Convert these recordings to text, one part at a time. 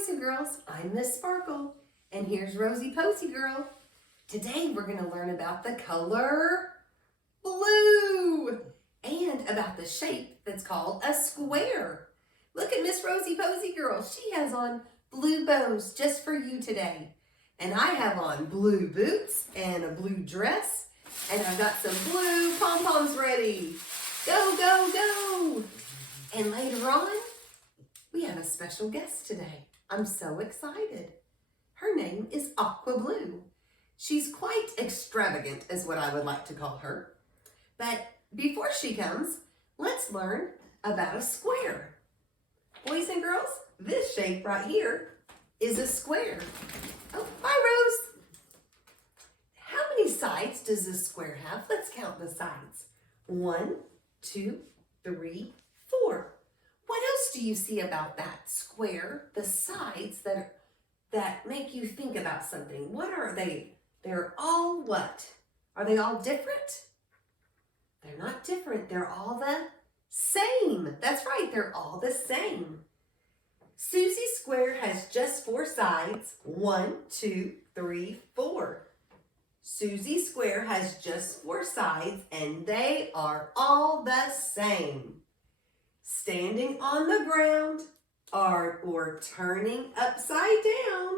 boys and girls, I'm Miss Sparkle, and here's Rosie Posy Girl. Today we're going to learn about the color blue and about the shape that's called a square. Look at Miss Rosie Posy Girl. She has on blue bows just for you today. And I have on blue boots and a blue dress, and I've got some blue pom-poms ready. Go, go, go! And later on, we have a special guest today. I'm so excited. Her name is AquaBlue. She's quite extravagant is what I would like to call her. But before she comes, let's learn about a square. Boys and girls, this shape right here is a square. Oh, bye Rose. How many sides does this square have? Let's count the sides. 1, 2, 3, 4. What else do you see about that square? The sides that make you think about something. What are they? They're all what? Are they all different? They're not different. They're all the same. That's right. They're all the same. Susie's square has just 4 sides. 1, 2, 3, 4. Susie's square has just 4 sides, and they are all the same. Standing on the ground or turning upside down.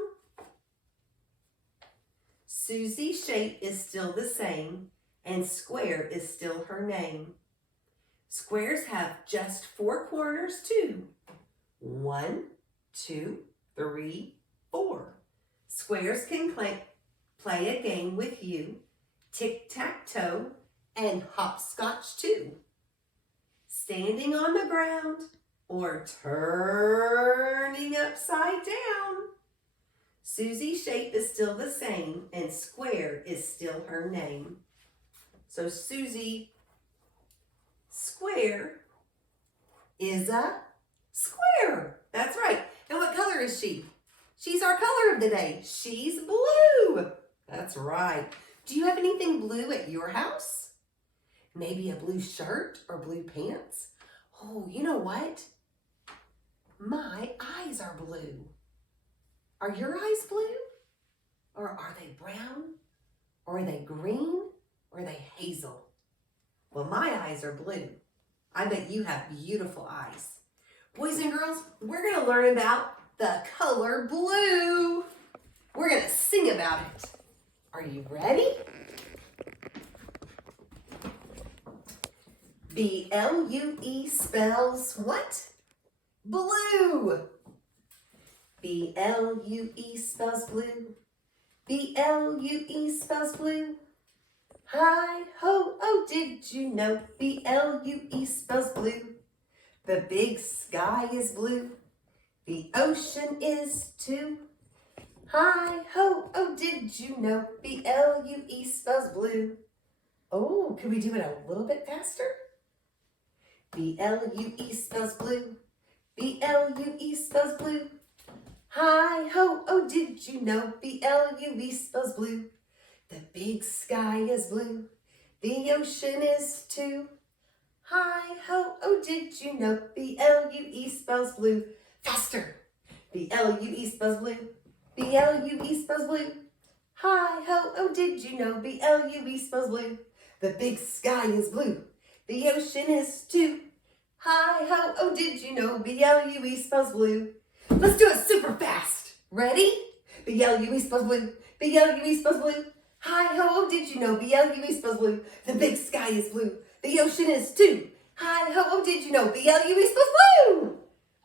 Susie's shape is still the same, and square is still her name. Squares have just 4 corners too. 1, 2, 3, 4. Squares can play a game with you, tic-tac-toe, and hopscotch too. Standing on the ground or turning upside down. Susie's shape is still the same and square is still her name. So Susie square is a square. That's right. And what color is she? She's our color of the day. She's blue. That's right. Do you have anything blue at your house? Maybe a blue shirt or blue pants? Oh, you know what? My eyes are blue. Are your eyes blue? Or are they brown? Or are they green? Or are they hazel? Well, my eyes are blue. I bet you have beautiful eyes. Boys and girls, we're going to learn about the color blue. We're going to sing about it. Are you ready? B-L-U-E spells what? Blue. B-L-U-E spells blue. B-L-U-E spells blue. Hi, ho, oh, did you know B-L-U-E spells blue? The big sky is blue. The ocean is too. Hi, ho, oh, did you know B-L-U-E spells blue? Oh, could we do it a little bit faster? B-L-U-E spells blue. B-L-U-E spells blue. Hi, ho, oh, did you know B-L-U-E spells blue? The big sky is blue. The ocean is too. Hi, ho, oh, did you know B-L-U-E spells blue? Faster. B-L-U-E spells blue. B-L-U-E spells blue. Hi, ho, oh, did you know B-L-U-E spells blue? The big sky is blue. The ocean is too. Hi, ho, oh, did you know B-L-U-E spells blue? Let's do it super fast. Ready? B-L-U-E spells blue. B-L-U-E spells blue. Hi, ho, oh, did you know B-L-U-E spells blue? The big sky is blue. The ocean is too. Hi, ho, oh, did you know B-L-U-E spells blue?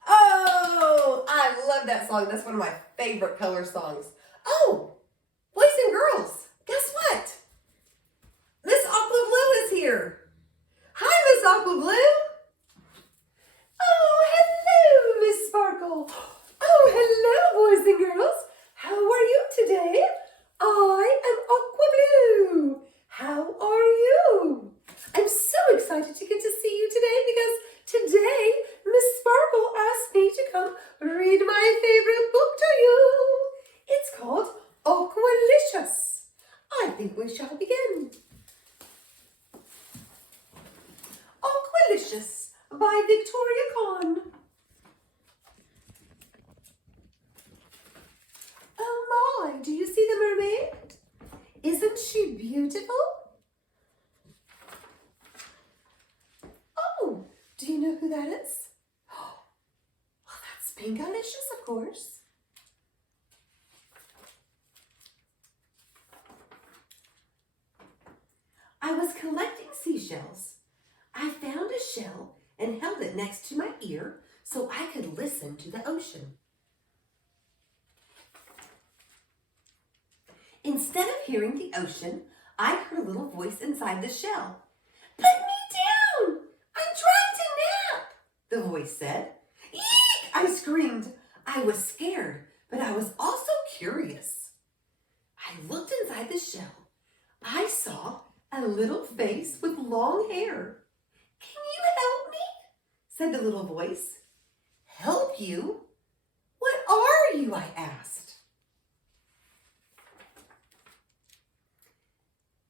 Oh, I love that song. That's one of my favorite color songs. Oh, boys and girls, guess what? Miss AquaBlue is here. Hi, Miss AquaBlue. Oh, hello, Miss Sparkle. Oh, hello, boys and girls. How are you today? I am AquaBlue. How are you? I'm so excited to get to see you today because today Miss Sparkle asked me to come read my favorite book to you. It's called Aqualicious. I think we shall begin. Aqualicious by Victoria Kann. beautiful? Oh, do you know who that is? Oh, well, that's Aqualicious, of course. I was collecting seashells. I found a shell and held it next to my ear so I could listen to the ocean. Instead of hearing the ocean, I heard a little voice inside the shell. "Put me down! I'm trying to nap," the voice said. "Eek!" I screamed. I was scared, but I was also curious. I looked inside the shell. I saw a little face with long hair. "Can you help me?" said the little voice. "Help you? What are you?" I asked.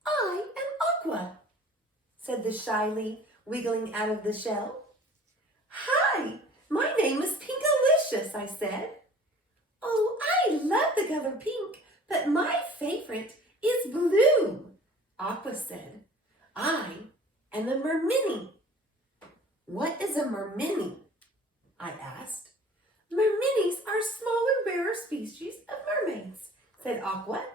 "I am Aqua," said the shyly, wiggling out of the shell. "Hi, my name is Pinkalicious," I said. "Oh, I love the color pink, but my favorite is blue," Aqua said. "I am a mermaid." "What is a mermaid?" I asked. "Mermaids are smaller, rarer species of mermaids," said Aqua.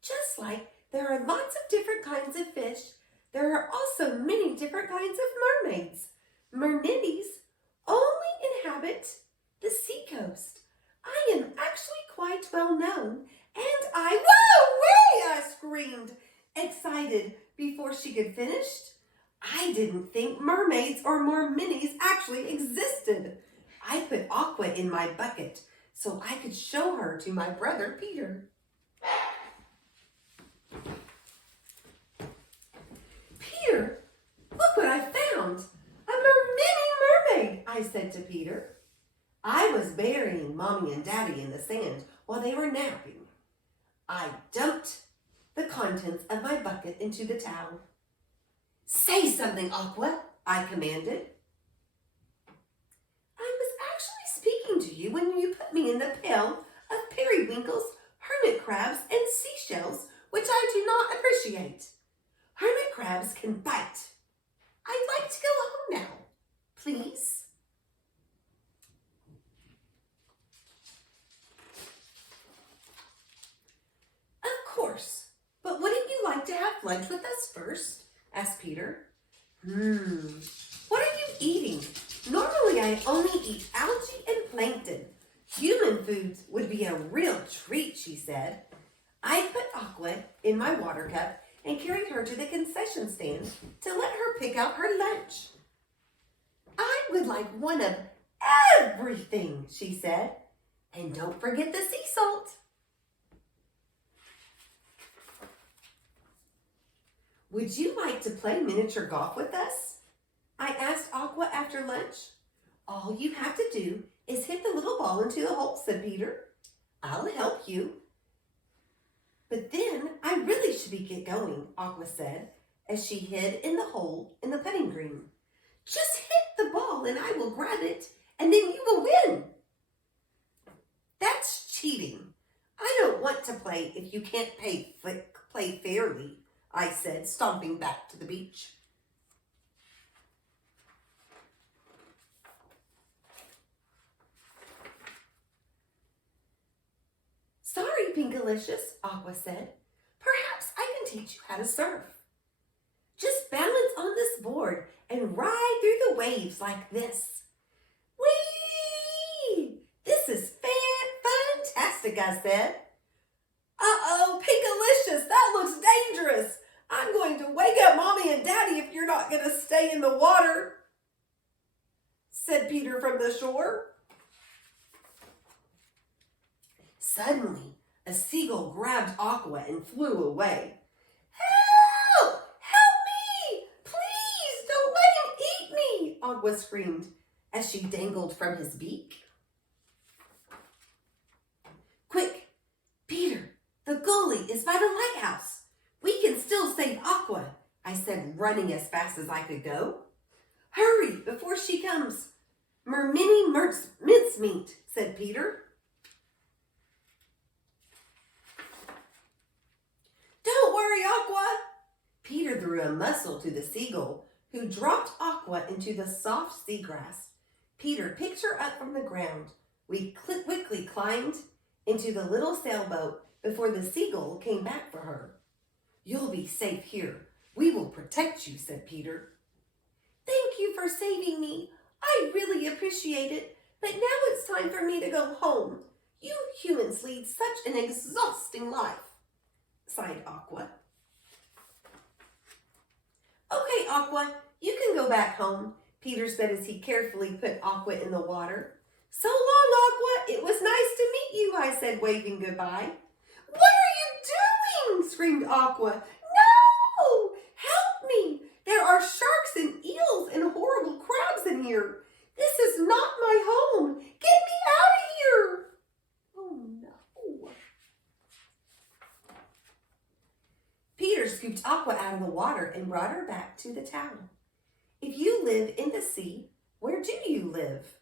"Just like there are lots of different kinds of fish, there are also many different kinds of mermaids. Mermaids only inhabit the seacoast. I am actually quite well known, and whoa, way, I screamed, excited before she could finish. I didn't think mermaids or mermaids actually existed. I put Aqua in my bucket so I could show her to my brother Peter. "Peter, look what I found! A mermaid, I said to Peter. I was burying Mommy and Daddy in the sand while they were napping. I dumped the contents of my bucket into the towel. "Say something, Aqua," I commanded. "I was actually speaking to you when you put me in the pail of periwinkles, hermit crabs, and seashells, which I do not appreciate. Hermit crabs can bite. I'd like to go home now, please." "Of course, but wouldn't you like to have lunch with us first?" asked Peter. What are you eating? Normally I only eat algae and plankton. Human foods would be a real treat, she said. I put Aqua in my water cup and carried her to the concession stand to let her pick out her lunch. "I would like one of everything," she said. "And don't forget the sea salt." "Would you like to play miniature golf with us?" I asked Aqua after lunch. "All you have to do is hit the little ball into the hole," said Peter. "I'll help you." "But then I really should get going," Aqua said, as she hid in the hole in the putting green. "Just hit the ball and I will grab it, and then you will win." "That's cheating. I don't want to play if you can't play fairly," I said, stomping back to the beach. "Sorry, Pinkalicious," Aqua said. "Perhaps I can teach you how to surf. Just balance on this board and ride through the waves like this." "Whee! This is fantastic," I said. "Uh-oh, Pinkalicious, that looks dangerous. I'm going to wake up Mommy and Daddy if you're not going to stay in the water," said Peter from the shore. Suddenly, a seagull grabbed Aqua and flew away. "Help! Help me! Please, don't let him eat me!" Aqua screamed as she dangled from his beak. "Quick, Peter, the goalie is by the lighthouse. We can still save Aqua," I said, running as fast as I could go. "Hurry before she comes. Mermini mincemeat," said Peter. "Don't worry, Aqua," Peter threw a mussel to the seagull, who dropped Aqua into the soft seagrass. Peter picked her up from the ground. We quickly climbed into the little sailboat before the seagull came back for her. "You'll be safe here. We will protect you," said Peter. "Thank you for saving me. I really appreciate it. But now it's time for me to go home. You humans lead such an exhausting life," sighed Aqua. "Okay, Aqua, you can go back home," Peter said as he carefully put Aqua in the water. "So long, Aqua. It was nice to meet you," I said, waving goodbye. "What are you doing?" screamed Aqua. "No! Help me! There are sharks and eels and horrible crabs in here. This is not my home. Get me out of here!" Oh no. Peter scooped Aqua out of the water and brought her back to the town. "If you live in the sea, where do you live?"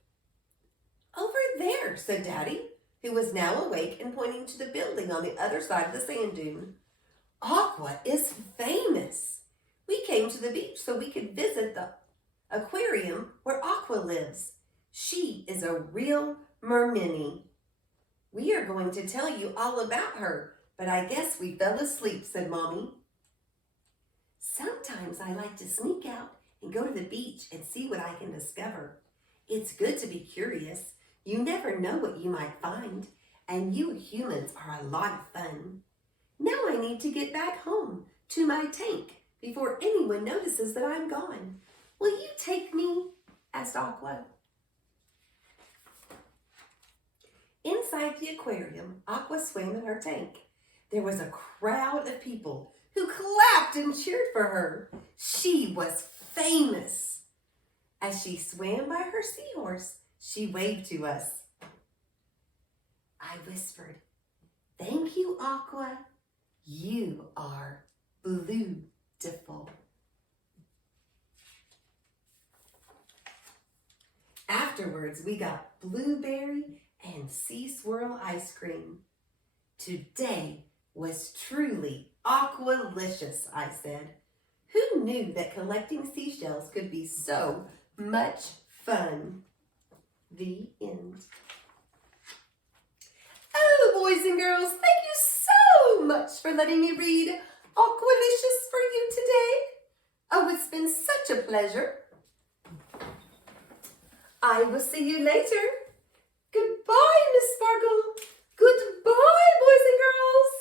"Over there," said Daddy, who was now awake and pointing to the building on the other side of the sand dune. "Aqua is famous. We came to the beach so we could visit the aquarium where Aqua lives. She is a real mermaid. We are going to tell you all about her, but I guess we fell asleep," said Mommy. "Sometimes I like to sneak out and go to the beach and see what I can discover. It's good to be curious. You never know what you might find, and you humans are a lot of fun. Now I need to get back home to my tank before anyone notices that I'm gone. Will you take me?" asked Aqua. Inside the aquarium, Aqua swam in her tank. There was a crowd of people who clapped and cheered for her. She was famous. As she swam by her seahorse, she waved to us. I whispered, "Thank you, Aqua. You are beautiful." Afterwards, we got blueberry and sea swirl ice cream. Today was truly Aqualicious, I said. Who knew that collecting seashells could be so much fun? The end. Oh, boys and girls, thank you so much for letting me read Aqualicious for you today. Oh, it's been such a pleasure. I will see you later. Goodbye, Miss Sparkle. Goodbye, boys and girls.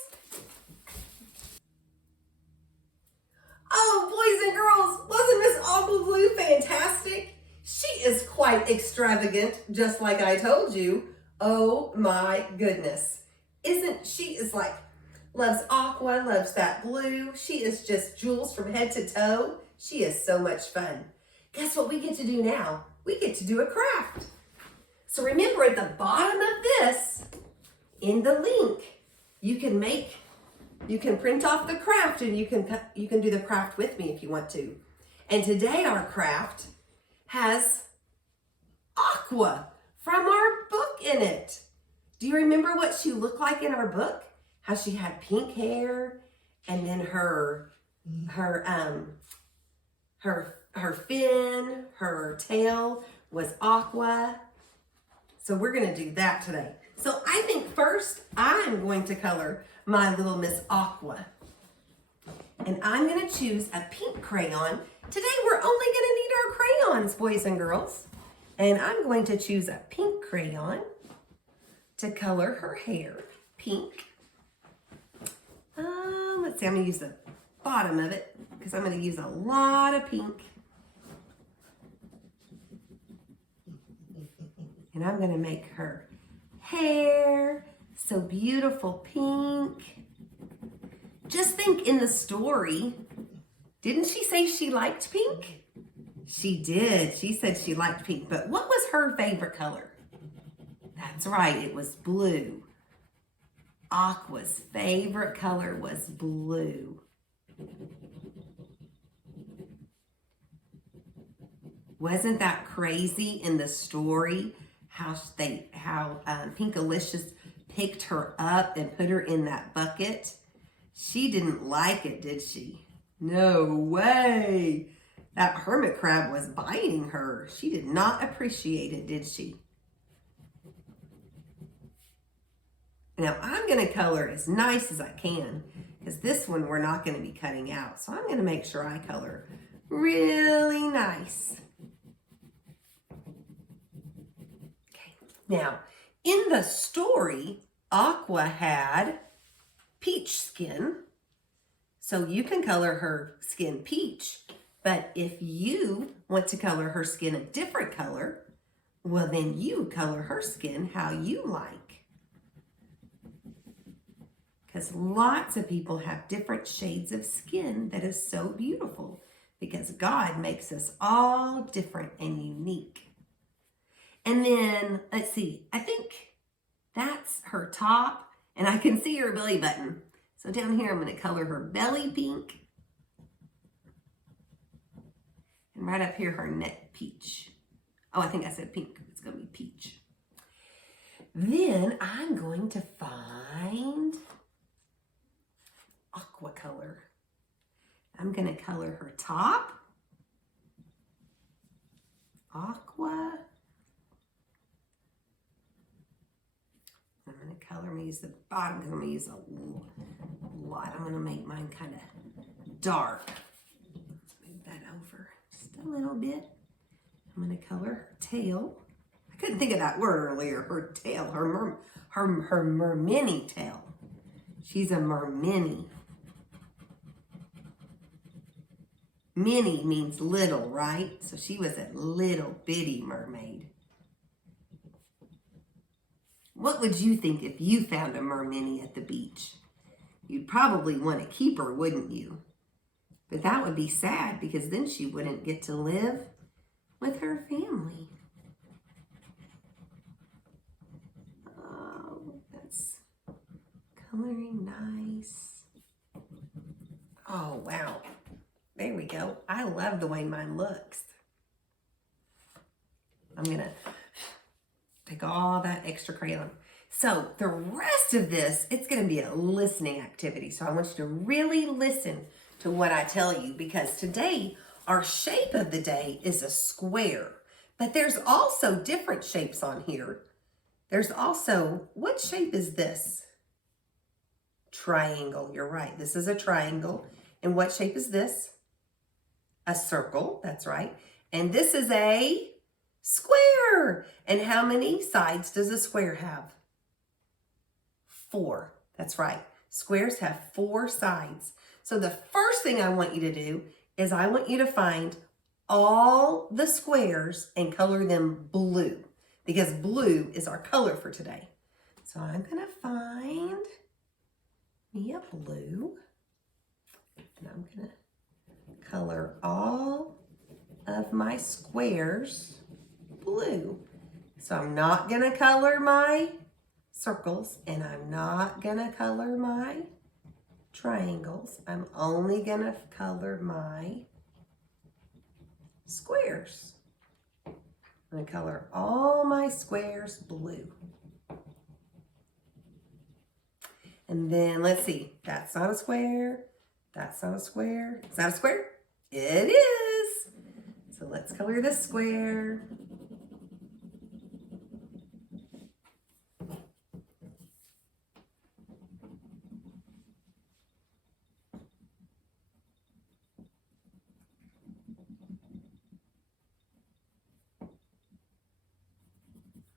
Oh, boys and girls, wasn't Miss AquaBlue fantastic? She is quite extravagant, just like I told you. Oh my goodness. She is like, loves aqua, loves that blue. She is just jewels from head to toe. She is so much fun. Guess what we get to do now? We get to do a craft. So remember, at the bottom of this, in the link, you can print off the craft and you can do the craft with me if you want to. And today our craft has Aqua from our book in it. Do you remember what she looked like in our book? How she had pink hair, and then her fin, her tail was aqua. So we're gonna do that today. So I think first I'm going to color my little Miss Aqua. And I'm gonna choose a pink crayon. Today we're only gonna need our crayons, boys and girls. And I'm going to choose a pink crayon to color her hair pink. Let's see, I'm gonna use the bottom of it because I'm gonna use a lot of pink. And I'm gonna make her hair so beautiful pink. Just think, in the story, didn't she say she liked pink? She did. She said she liked pink, but what was her favorite color? That's right, it was blue. Aqua's favorite color was blue. Wasn't that crazy in the story? How Pinkalicious picked her up and put her in that bucket. She didn't like it, did she? No way. That hermit crab was biting her. She did not appreciate it, did she? Now I'm going to color as nice as I can because this one we're not going to be cutting out. So I'm going to make sure I color really nice. Okay. Now, in the story, Aqua had peach skin. So you can color her skin peach. But if you want to color her skin a different color, well, then you color her skin how you like. Because lots of people have different shades of skin that is so beautiful because God makes us all different and unique. And then, let's see, I think that's her top and I can see her belly button. So down here, I'm going to color her belly pink. And right up here, her neck peach. Oh, I think I said pink. It's going to be peach. Then I'm going to find aqua color. I'm going to color her top. Aqua. I'm going to color, I'm going to use the bottom because I'm going to use a lot. I'm going to make mine kind of dark. Let's move that over just a little bit. I'm going to color her tail. I couldn't think of that word earlier. Her tail, her mermini tail. She's a mermini. Mini means little, right? So she was a little bitty mermaid. What would you think if you found a mermini at the beach? You'd probably want to keep her, wouldn't you? But that would be sad because then she wouldn't get to live with her family. Oh, that's coloring nice. Oh, wow. There we go. I love the way mine looks. I'm going to take all that extra crayon. So the rest of this, it's going to be a listening activity. So I want you to really listen to what I tell you because today our shape of the day is a square. But there's also different shapes on here. There's also, what shape is this? Triangle. You're right. This is a triangle. And what shape is this? A circle. That's right. And this is a square. And how many sides does a square have? 4. That's right. Squares have 4 sides. So the first thing I want you to do is I want you to find all the squares and color them blue because blue is our color for today. So I'm going to find me a blue and I'm going to color all of my squares blue. So I'm not going to color my circles and I'm not going to color my triangles. I'm only going to color my squares. I'm going to color all my squares blue. And then let's see, that's not a square. That's not a square. Is that a square? It is. So let's color this square.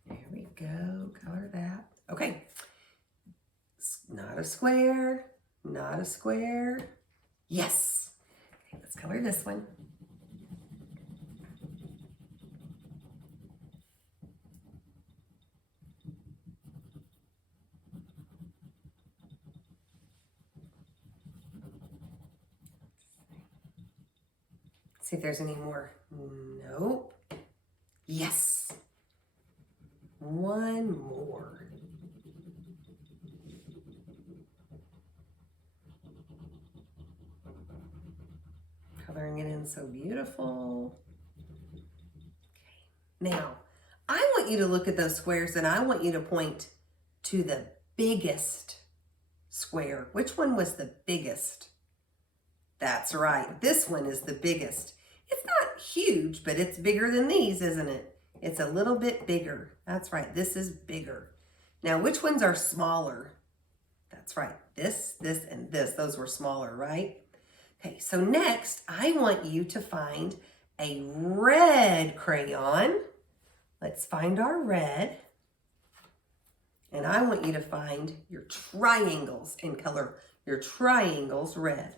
There we go. Color that. Okay. Not a square. Not a square. Yes. Okay, let's color this one. See if there's any more. Nope. Yes. One more. Coloring it in so beautiful. Okay. Now, I want you to look at those squares and I want you to point to the biggest square. Which one was the biggest? That's right. This one is the biggest. It's not huge, but it's bigger than these, isn't it? It's a little bit bigger. That's right. This is bigger. Now, which ones are smaller? That's right. This, and this. Those were smaller, right? Okay, so next, I want you to find a red crayon. Let's find our red. And I want you to find your triangles and color your triangles red.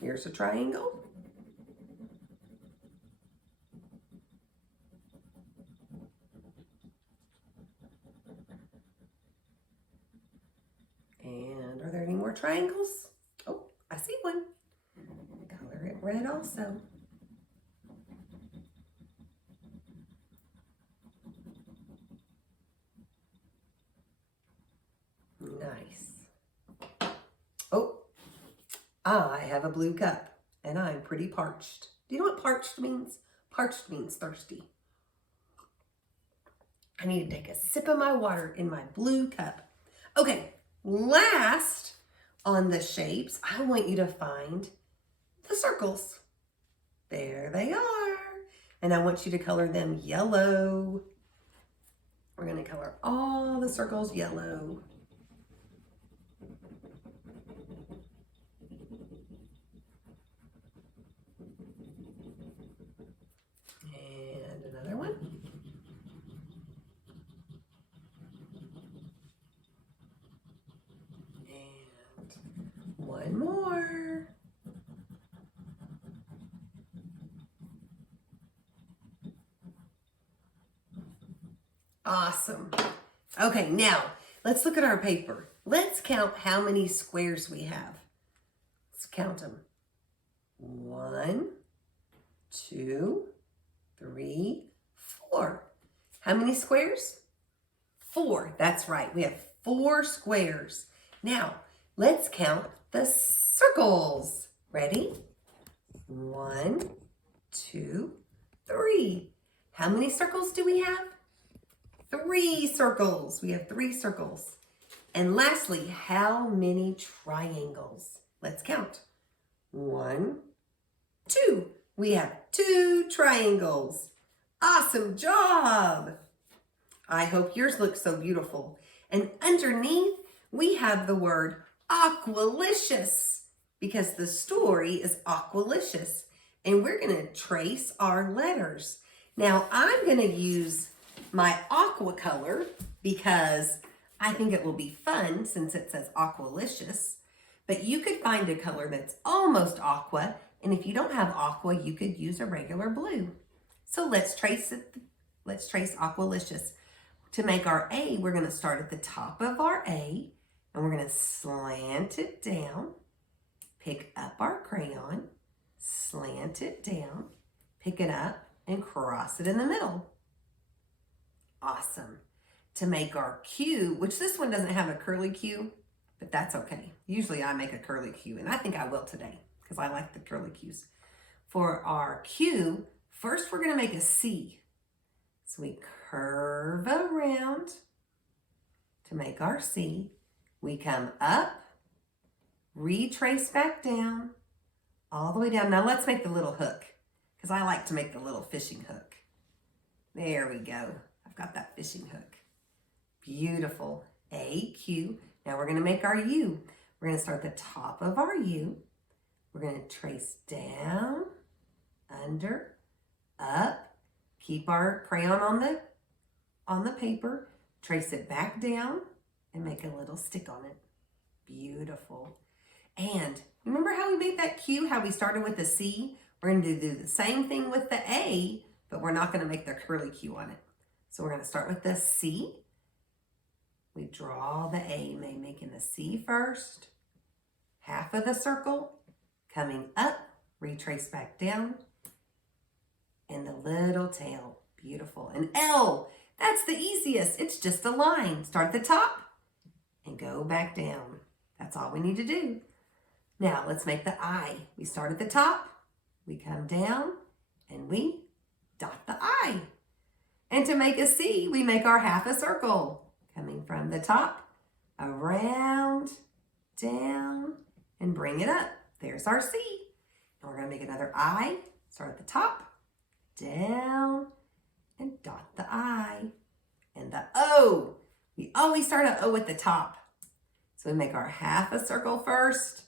Here's a triangle. And are there any more triangles? Oh, I see one. Color it red also. Nice. Oh, I have a blue cup and I'm pretty parched. Do you know what parched means? Parched means thirsty. I need to take a sip of my water in my blue cup. Okay, last on the shapes, I want you to find the circles. There they are. And I want you to color them yellow. We're going to color all the circles yellow. And another one. And one more. Awesome. Okay, now let's look at our paper. Let's count how many squares we have. Let's count them. 1, 2, 3, 4. How many squares? 4. That's right. We have 4 squares. Now, let's count the circles. Ready? 1, 2, 3. How many circles do we have? 3 circles. We have 3 circles. And lastly, how many triangles? Let's count. 1, 2. We have 2 triangles. Awesome job. I hope yours looks so beautiful. And underneath, we have the word Aqualicious because the story is Aqualicious. And we're going to trace our letters. Now, I'm going to use my aqua color because I think it will be fun since it says Aqualicious. But you could find a color that's almost aqua. And if you don't have aqua, you could use a regular blue. So let's trace it. Let's trace Aqualicious. To make our A, we're going to start at the top of our A. And we're going to slant it down. Pick up our crayon. Slant it down. Pick it up and cross it in the middle. Awesome. To make our Q, which this one doesn't have a curly Q, but that's okay. Usually I make a curly Q, and I think I will today because I like the curly Qs. For our Q, first we're going to make a C. So we curve around to make our C. We come up, retrace back down, all the way down. Now let's make the little hook because I like to make the little fishing hook. There we go. I've got that fishing hook. Beautiful. A, Q. Now we're going to make our U. We're going to start at the top of our U. We're going to trace down, under, up. Keep our crayon on the paper. Trace it back down and make a little stick on it. Beautiful. And remember how we made that Q, how we started with the C? We're going to do the same thing with the A, but we're not going to make the curly Q on it. So we're going to start with the C. We draw the A, making the C first. Half of the circle, coming up, retrace back down. And the little tail, beautiful. And L, that's the easiest. It's just a line. Start at the top and go back down. That's all we need to do. Now let's make the I. We start at the top, we come down, and we dot the I. And to make a C, we make our half a circle. Coming from the top, around, down, and bring it up. There's our C. And we're going to make another eye. Start at the top, down, and dot the I. And the O. We always start an O at the top. So we make our half a circle first,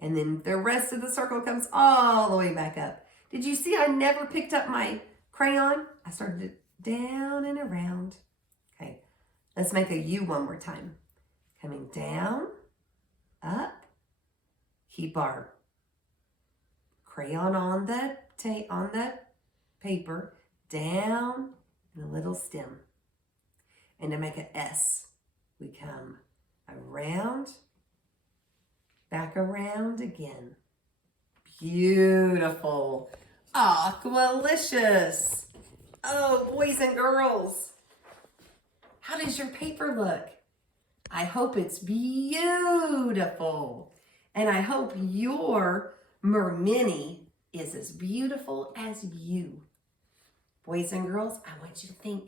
and then the rest of the circle comes all the way back up. Did you see I never picked up my crayon? I started it down and around. Okay, let's make a U one more time. Coming down, up, keep our crayon on the paper, down, and a little stem. And to make an S, we come around, back around again. Beautiful. Aqualicious. Oh, boys and girls, how does your paper look? I hope it's beautiful. And I hope your mermini is as beautiful as you. Boys and girls, I want you to think,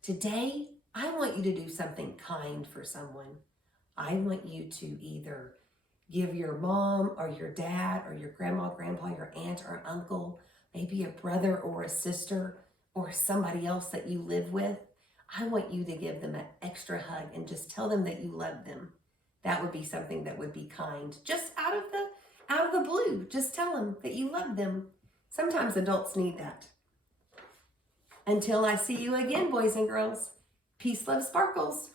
today, I want you to do something kind for someone. I want you to either give your mom or your dad or your grandma, grandpa, your aunt or uncle, maybe a brother or a sister or somebody else that you live with. I want you to give them an extra hug and just tell them that you love them. That would be something that would be kind. Just out of the blue, just tell them that you love them. Sometimes adults need that. Until I see you again, boys and girls, peace, love, sparkles.